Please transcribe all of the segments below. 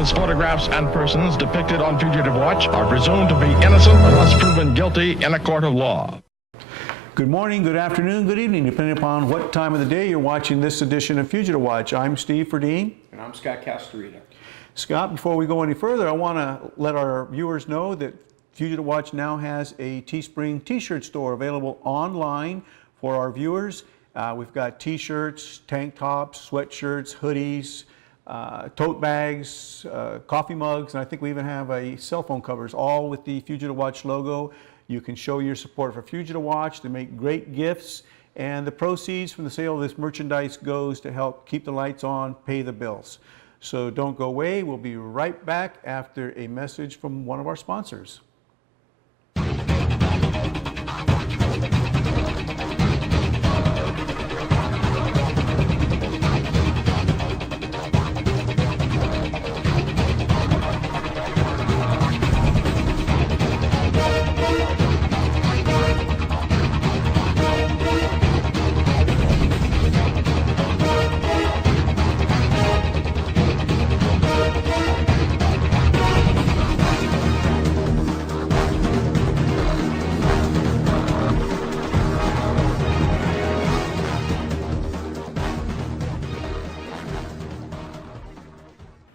Persons, photographs, and persons depicted on Fugitive Watch are presumed to be innocent unless proven guilty in a court of law. Good morning, good afternoon, good evening, depending upon what time of the day you're watching this edition of Fugitive Watch. I'm Steve Ferdine. And I'm Scott Castorita. Scott, before we go any further, I want to let our viewers know that Fugitive Watch now has a Teespring t-shirt store available online for our viewers. We've got t-shirts, tank tops, sweatshirts, hoodies, tote bags, coffee mugs, and I think we even have a cell phone covers, all with the Fugitive Watch logo. You can show your support for Fugitive Watch to make great gifts, and the proceeds from the sale of this merchandise goes to help keep the lights on, pay the bills. So don't go away. We'll be right back after a message from one of our sponsors.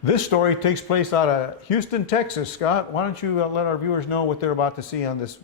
This story takes place out of Houston, Texas. Scott, why don't you let our viewers know what they're about to see on this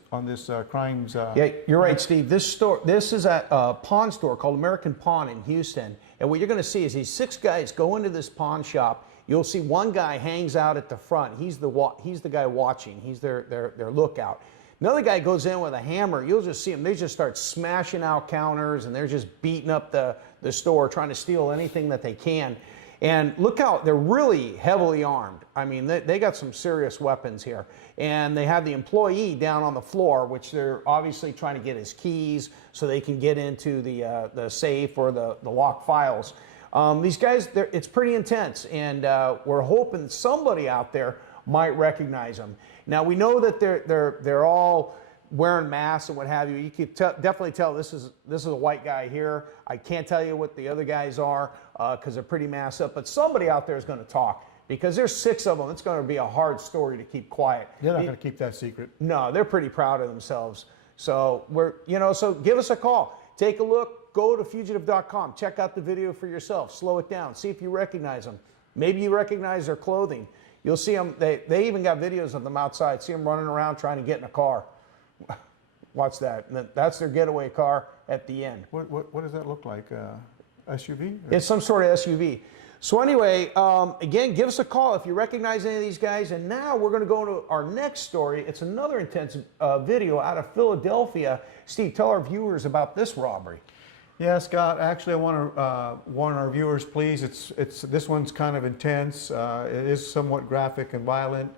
crimes? Yeah, you're right, Steve. This is a pawn store called American Pawn in Houston, and what you're going to see is these 6 guys go into this pawn shop. You'll see one guy hangs out at the front. He's the guy watching. He's their lookout. Another guy goes in with a hammer. You'll just see them. They just start smashing out counters, and they're just beating up the store, trying to steal anything that they can. And look out, they're really heavily armed. I mean, they got some serious weapons here. And they have the employee down on the floor, which they're obviously trying to get his keys so they can get into the safe or the locked files. These guys, it's pretty intense, and we're hoping somebody out there might recognize them. Now, we know that they're all wearing masks and what have you. You can definitely tell this is a white guy here. I can't tell you what the other guys are because they're pretty masked up, but somebody out there is going to talk because there's 6 of them. It's going to be a hard story to keep quiet. They're not going to keep that secret. No, they're pretty proud of themselves. So so give us a call. Take a look. Go to fugitive.com. Check out the video for yourself. Slow it down. See if you recognize them. Maybe you recognize their clothing. You'll see them. They even got videos of them outside. See them running around trying to get in a car. Watch that. And that's their getaway car at the end. What does that look like? SUV? It's some sort of SUV. So anyway, again, give us a call if you recognize any of these guys. And now we're going to go into our next story. It's another intense video out of Philadelphia. Steve, tell our viewers about this robbery. Yeah, Scott. Actually, I want to warn our viewers, please. This one's kind of intense. It is somewhat graphic and violent.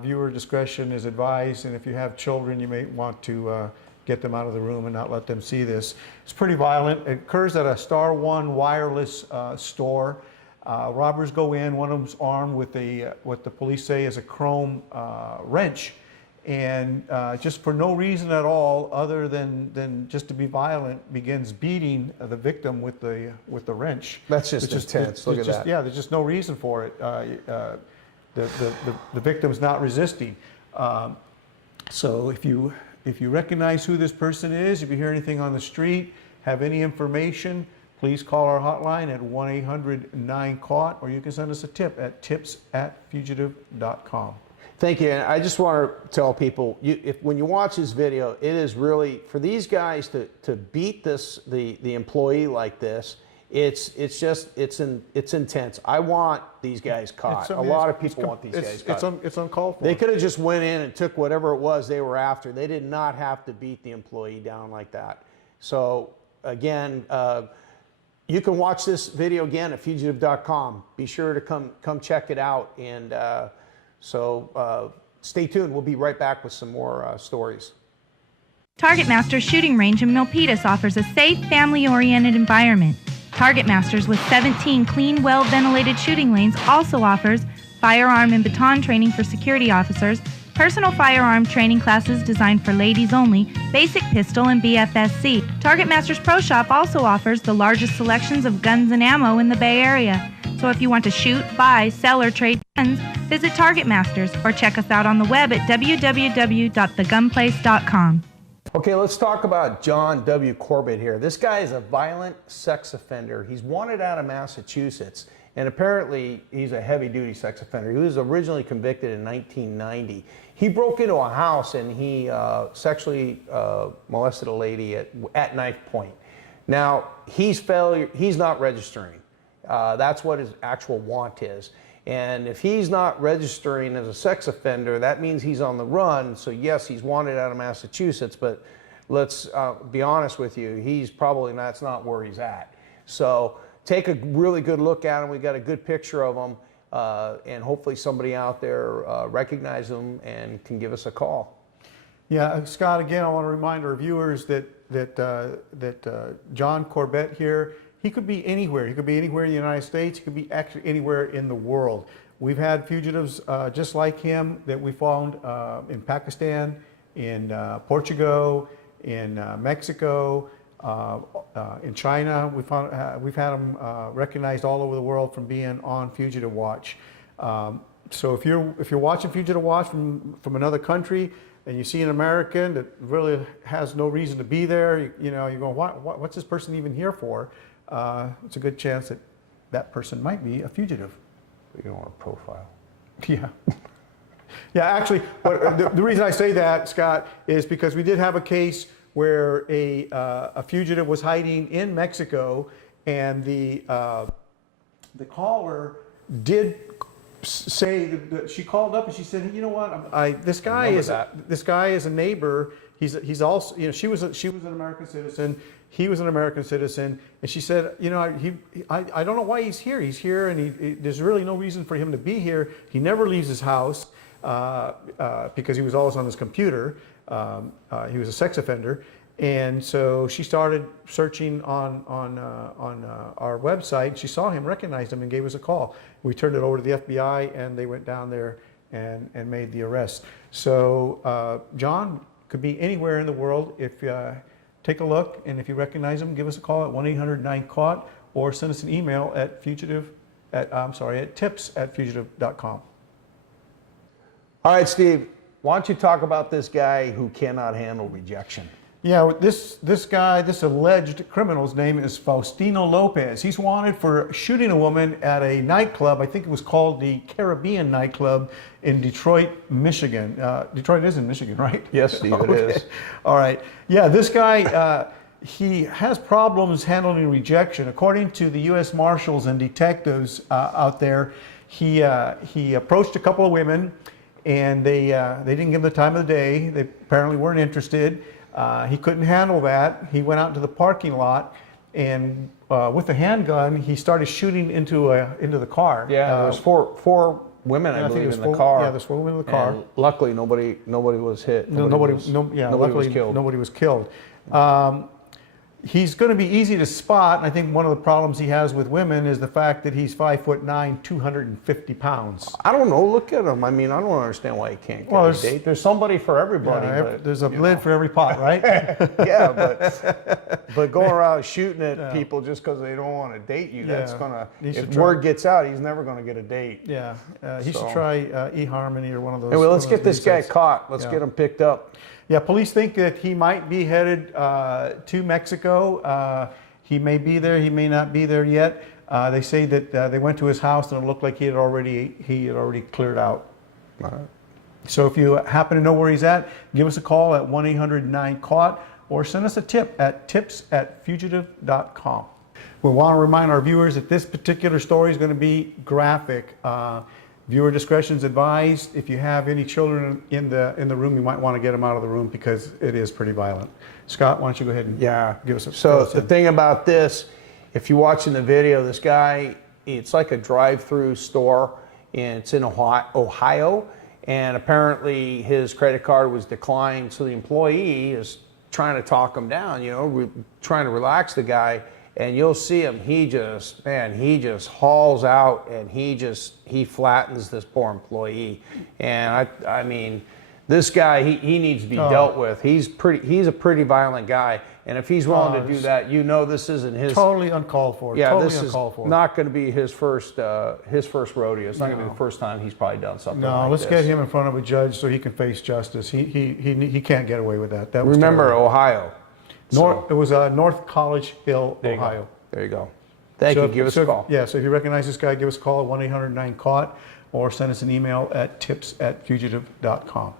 Viewer discretion is advised, and if you have children, you may want to get them out of the room and not let them see this. It's pretty violent. It occurs at a Star One wireless store. Robbers go in. One of them's armed with what the police say is a chrome wrench, and just for no reason at all, other than just to be violent, begins beating the victim with the wrench. That's just intense. Look at that. Yeah, there's just no reason for it. The victim's not resisting. So if you recognize who this person is, if you hear anything on the street, have any information, please call our hotline at 1-800-9-CAUGHT, or you can send us a tip at tips@fugitive.com. Thank you. And I just want to tell people, when you watch this video, it is really, for these guys to beat the employee like this, it's intense. I want these guys caught. A lot of people want these guys caught. It's uncalled for. They could have just went in and took whatever it was they were after. They did not have to beat the employee down like that. So again, you can watch this video again at fugitive.com. Be sure to come check it out. And stay tuned. We'll be right back with some more stories. Target Master Shooting Range in Milpitas offers a safe, family-oriented environment. Target Masters, with 17 clean, well-ventilated shooting lanes, also offers firearm and baton training for security officers, personal firearm training classes designed for ladies only, basic pistol, and BFSC. Target Masters Pro Shop also offers the largest selections of guns and ammo in the Bay Area. So if you want to shoot, buy, sell, or trade visit Target Masters or check us out on the web at www.thegunplace.com. Okay, let's talk about John W. Corbett here. This guy is a violent sex offender. He's wanted out of Massachusetts, and apparently he's a heavy-duty sex offender. He was originally convicted in 1990. He broke into a house and he sexually molested a lady at knife point. Now, he's not registering. That's what his actual want is. And if he's not registering as a sex offender, that means he's on the run. So yes, he's wanted out of Massachusetts, but let's be honest with you, that's not where he's at. So take a really good look at him. We got a good picture of him, and hopefully somebody out there recognizes him and can give us a call. Yeah, Scott, again, I want to remind our viewers that John Corbett here, he could be anywhere. He could be anywhere in the United States. He could be actually anywhere in the world. We've had fugitives just like him that we found in Pakistan, in Portugal, in Mexico, in China. We've had them recognized all over the world from being on Fugitive Watch. So if you're watching Fugitive Watch from another country, and you see an American that really has no reason to be there, you're going, what's this person even here for? It's a good chance that that person might be a fugitive. You don't want a profile. Yeah. Yeah, actually, the reason I say that, Scott, is because we did have a case where a fugitive was hiding in Mexico, and the caller did say that she called up and she said, you know what, this guy is a neighbor. He's also, she was an American citizen. He was an American citizen, and she said, I don't know why he's here. He's here, and there's really no reason for him to be here. He never leaves his house because he was always on his computer. He was a sex offender, and so she started searching on our website. She saw him, recognized him, and gave us a call. We turned it over to the FBI, and they went down there and made the arrest. So John could be anywhere in the world. If take a look, and if you recognize him, give us a call at 1-800-9-CAUGHT, or send us an email at tips@fugitive.com. All right, Steve, why don't you talk about this guy who cannot handle rejection? Yeah, this alleged criminal's name is Faustino Lopez. He's wanted for shooting a woman at a nightclub. I think it was called the Caribbean nightclub in Detroit, Michigan. Detroit is in Michigan, right? Yes, Steve, Okay. It is. All right. Yeah, this guy, he has problems handling rejection. According to the U.S. Marshals and detectives out there, he approached a couple of women, and they didn't give him the time of the day. They apparently weren't interested. He couldn't handle that. He went out into the parking lot, and with a handgun, he started shooting into the car. Yeah, there was four women, I believe, in the car. Yeah, there's 4 women in the car. And luckily, nobody was hit. Nobody was killed. Nobody was killed. He's going to be easy to spot, and I think one of the problems he has with women is the fact that he's 5'9", 250 pounds. I don't know. Look at him. I mean, I don't understand why he can't get a date. There's somebody for everybody. Yeah, there's a lid for every pot, right? Yeah, but going around shooting at people just because they don't want to date you, that's gonna. If word gets out, he's never going to get a date. Yeah, he should try eHarmony or one of those. Anyway, let's get this guy caught. Let's get him picked up. Yeah, police think that he might be headed to Mexico. He may be there. He may not be there yet. They say that they went to his house and it looked like he had already cleared out. All right. So if you happen to know where he's at, give us a call at 1-800-9-CAUGHT, or send us a tip at tips@fugitive.com. We want to remind our viewers that this particular story is going to be graphic. Viewer discretion is advised. If you have any children in the room, you might want to get them out of the room because it is pretty violent. Scott, why don't you go ahead and give us a... So the thing about this, if you're watching the video, this guy, it's like a drive-through store, and it's in Ohio, and apparently his credit card was declined, so the employee is trying to talk him down, trying to relax the guy. And you'll see him, he just hauls out, and he flattens this poor employee. And I mean, this guy, he needs to be dealt with. He's a pretty violent guy, and if he's willing to do that, you know this isn't his. Totally uncalled for. Yeah, totally this uncalled is for. not going to be his first rodeo. It's not going to be the first time he's probably done something like No, let's this. get him in front of a judge so he can face justice. He can't get away with that. That was Remember, terrible. Ohio. It was North College Hill, Ohio. There you go. Thank you. Give us a call. Yeah, so if you recognize this guy, give us a call at 1-800-9-CAUGHT or send us an email at tips@fugitive.com.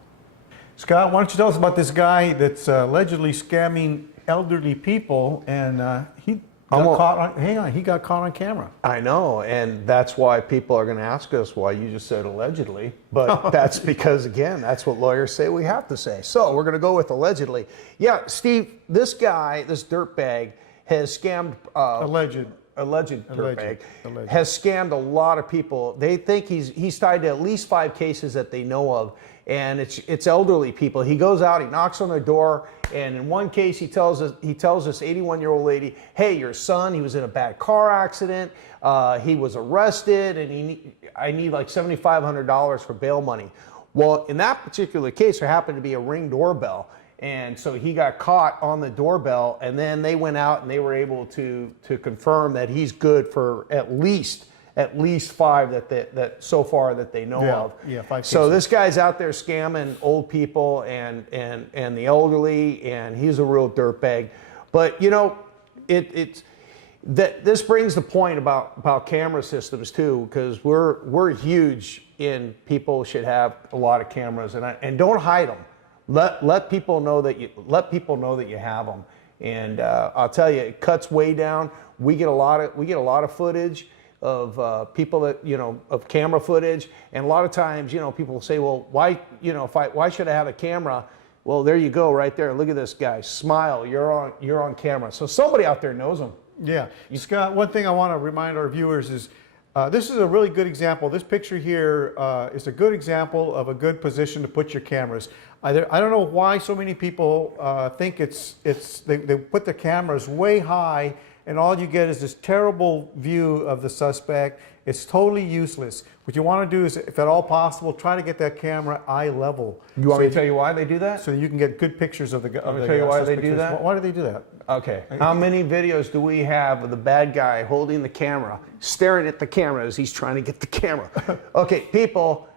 Scott, why don't you tell us about this guy that's allegedly scamming elderly people, and he got caught on camera. I know, and that's why people are going to ask us why you just said allegedly, but that's because, again, that's what lawyers say we have to say. So we're going to go with allegedly. Yeah, Steve, this guy, this dirtbag, has scammed... alleged dirtbag, has scammed a lot of people. They think he's tied to at least 5 cases that they know of, and it's elderly people. He goes out, he knocks on their door, and in one case he tells this 81-year-old lady, hey, your son, he was in a bad car accident, he was arrested, and I need like $7,500 for bail money. Well, in that particular case, there happened to be a Ring doorbell. And so he got caught on the doorbell, and then they went out and they were able to confirm that he's good for at least 5 that so far that they know of. Yeah, 5 cases. So this guy's out there scamming old people and the elderly, and he's a real dirtbag. But you know, this brings the point about camera systems too, because we're huge in people should have a lot of cameras, and don't hide them. Let people know that you have them, and I'll tell you, it cuts way down. We get a lot of footage of people that of camera footage, and a lot of times people say, well, why should I have a camera? Well, there you go, right there. Look at this guy. Smile. You're on camera. So somebody out there knows him. Yeah, Scott. One thing I want to remind our viewers is. This is a really good example. This picture here is a good example of a good position to put your cameras. I don't know why so many people think they put the cameras way high, and all you get is this terrible view of the suspect. It's totally useless. What you want to do is, if at all possible, try to get that camera eye level. You want me to tell you why they do that? So you can get good pictures of the guy. I'm going to tell you why they do that? Why do they do that? Okay. How many videos do we have of the bad guy holding the camera, staring at the camera as he's trying to get the camera? Okay, people,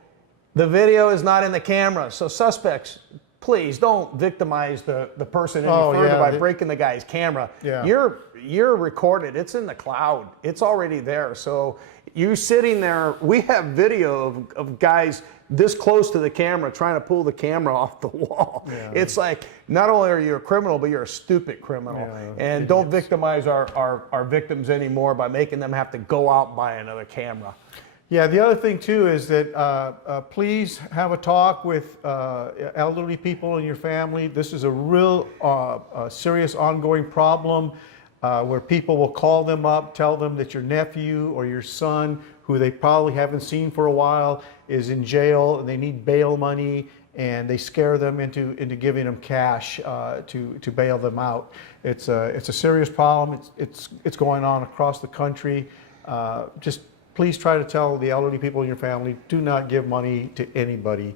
the video is not in the camera. So suspects, please don't victimize the person any further by breaking the guy's camera. Yeah. You're recorded. It's in the cloud. It's already there. So you sitting there, we have video of guys this close to the camera trying to pull the camera off the wall. Yeah. It's like, not only are you a criminal, but you're a stupid criminal. Yeah, and don't victimize our victims anymore by making them have to go out and buy another camera. Yeah, the other thing too is that please have a talk with elderly people in your family. This is a real serious ongoing problem where people will call them up, tell them that your nephew or your son, who they probably haven't seen for a while, is in jail and they need bail money, and they scare them into giving them cash to bail them out. It's a serious problem. It's going on across the country. Just please try to tell the elderly people in your family, do not give money to anybody.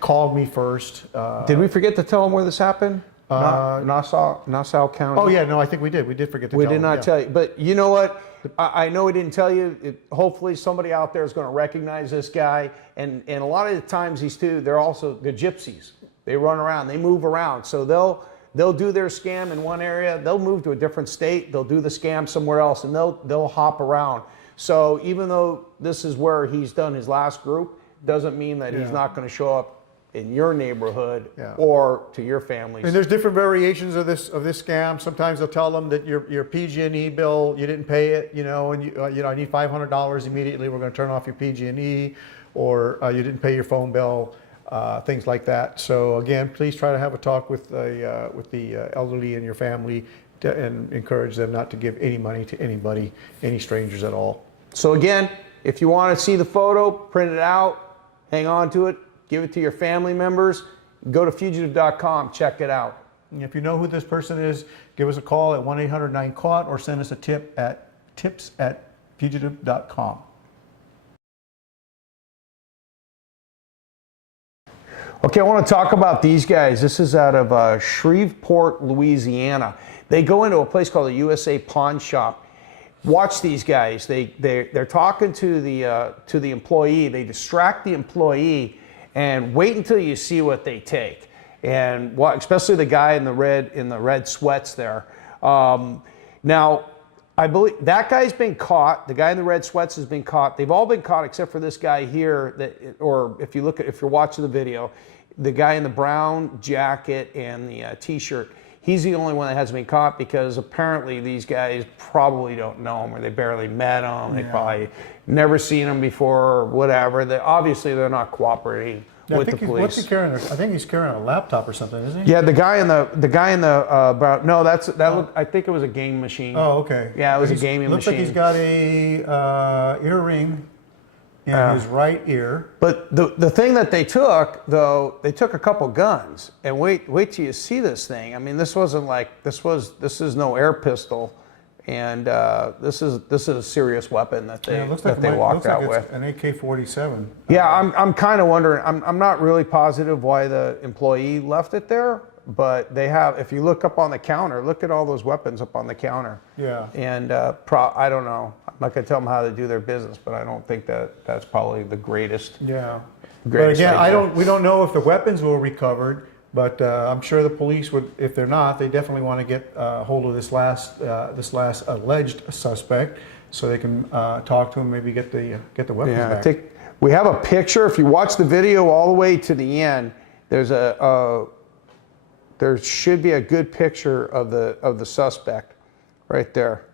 Call me first. Did we forget to tell them where this happened? Nassau County. Oh yeah, no, I think we did. We did forget to tell them. We did not tell you, but you know what? I know we didn't tell you. Hopefully somebody out there is going to recognize this guy. And a lot of the times they're gypsies. They run around, they move around. So they'll do their scam in one area, they'll move to a different state, they'll do the scam somewhere else, and they'll hop around. So even though this is where he's done his last group, doesn't mean that he's not going to show up in your neighborhood or to your family. And there's different variations of this scam. Sometimes they'll tell them that your PG&E bill, you didn't pay it, and I need $500 immediately. We're going to turn off your PG&E, or you didn't pay your phone bill, things like that. So again, please try to have a talk with the elderly in your family and encourage them not to give any money to anybody, any strangers at all. So again, if you want to see the photo, print it out, hang on to it, give it to your family members, go to fugitive.com, check it out. And if you know who this person is, give us a call at 1-800-9-CAUGHT or send us a tip at tips@fugitive.com. Okay, I want to talk about these guys. This is out of Shreveport, Louisiana. They go into a place called the USA Pawn Shop. Watch these guys. They're talking to the employee. They distract the employee, and wait until you see what they take. And especially the guy in the red sweats there. Now, I believe that guy's been caught. The guy in the red sweats has been caught. They've all been caught except for this guy here. Or if you're watching the video, the guy in the brown jacket and the T-shirt. He's the only one that hasn't been caught because apparently these guys probably don't know him or they barely met him. They probably never seen him before or whatever. Obviously they're not cooperating with the police. What's he carrying? I think he's carrying a laptop or something, isn't he? Yeah, the guy in the brown. No, I think it was a game machine. Oh, okay. Yeah, it was a gaming looks machine. Looks like he's got a earring in his right ear. But the thing that they took, though, they took a couple guns. And wait till you see this thing. I mean, this wasn't like this is no air pistol, and this is a serious weapon that they walked out with. An AK-47. Yeah, I'm kind of wondering. I'm not really positive why the employee left it there, but they have. If you look up on the counter, look at all those weapons up on the counter. Yeah. And I don't know. I'm not going to tell them how to do their business, but I don't think that's probably the greatest. Yeah. Greatest but again, idea. we don't know if the weapons were recovered, but I'm sure the police would. If they're not, they definitely want to get hold of this last alleged suspect, so they can talk to him, maybe get the weapons back. I think we have a picture. If you watch the video all the way to the end, there should be a good picture of the suspect right there.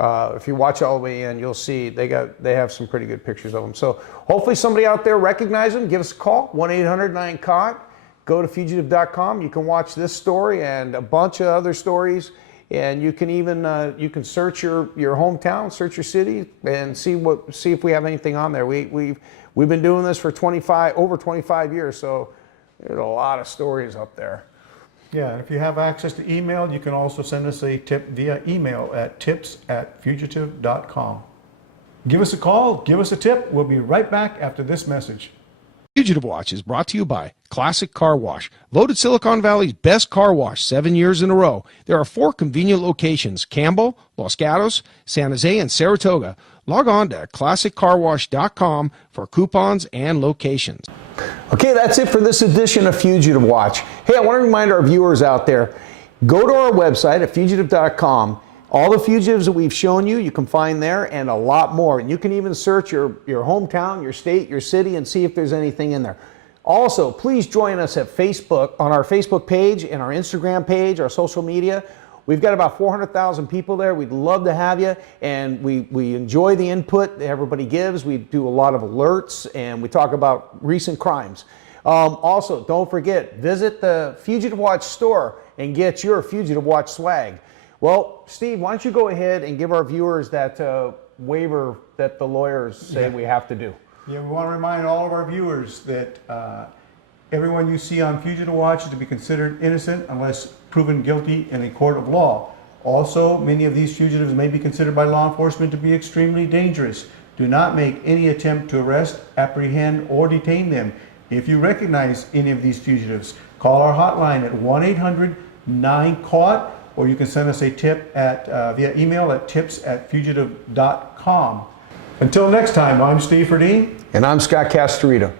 If you watch all the way in, you'll see they have some pretty good pictures of them. So hopefully somebody out there recognizes them. Give us a call, 1-800-9-CAUGHT. Go to fugitive.com. You can watch this story and a bunch of other stories, and you can even you can search your hometown, search your city, and see if we have anything on there. We've been doing this for over 25 years, so there's a lot of stories up there. Yeah, and if you have access to email, you can also send us a tip via email at tips@fugitive.com. Give us a call, give us a tip. We'll be right back after this message. Fugitive Watch is brought to you by Classic Car Wash, voted Silicon Valley's best car wash 7 years in a row. There are 4 convenient locations: Campbell, Los Gatos, San Jose, and Saratoga. Log on to classiccarwash.com for coupons and locations. Okay, that's it for this edition of Fugitive Watch. Hey, I want to remind our viewers out there, go to our website at fugitive.com. All the fugitives that we've shown you, you can find there, and a lot more. And you can even search your hometown, your state, your city, and see if there's anything in there. Also, please join us at Facebook, on our Facebook page and our Instagram page, our social media. We've got about 400,000 people there. We'd love to have you, and we enjoy the input that everybody gives. We do a lot of alerts, and we talk about recent crimes. Also, don't forget, visit the Fugitive Watch store and get your Fugitive Watch swag. Well, Steve, why don't you go ahead and give our viewers that waiver that the lawyers say we have to do. Yeah, we want to remind all of our viewers that everyone you see on Fugitive Watch is to be considered innocent unless proven guilty in a court of law. Also, many of these fugitives may be considered by law enforcement to be extremely dangerous. Do not make any attempt to arrest, apprehend, or detain them. If you recognize any of these fugitives, call our hotline at 1-800-9-CAUGHT, or you can send us a tip via email at tips@fugitive.com. Until next time, I'm Steve Ferdine. And I'm Scott Castorito.